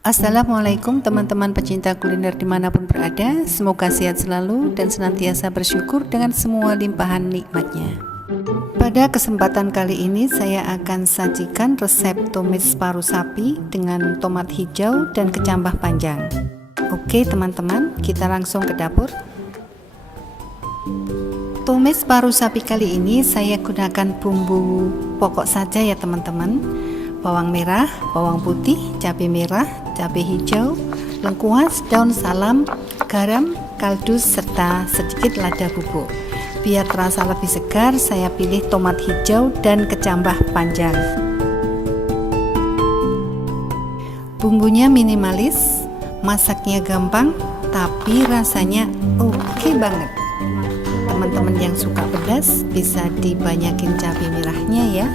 Assalamualaikum teman-teman pecinta kuliner dimanapun berada. Semoga sehat selalu dan senantiasa bersyukur dengan semua limpahan nikmatnya. Pada kesempatan kali ini saya akan sajikan resep tumis paru sapi dengan tomat hijau dan kecambah panjang. Oke teman-teman, kita langsung ke dapur. Tumis paru sapi kali ini saya gunakan bumbu pokok saja ya teman-teman. Bawang merah, bawang putih, cabai merah, cabai hijau, lengkuas, daun salam, garam, kaldu, serta sedikit lada bubuk. Biar terasa lebih segar, saya pilih tomat hijau dan kecambah panjang. Bumbunya minimalis, masaknya gampang, tapi rasanya oke banget. Teman-teman yang suka pedas bisa dibanyakin cabai merahnya ya.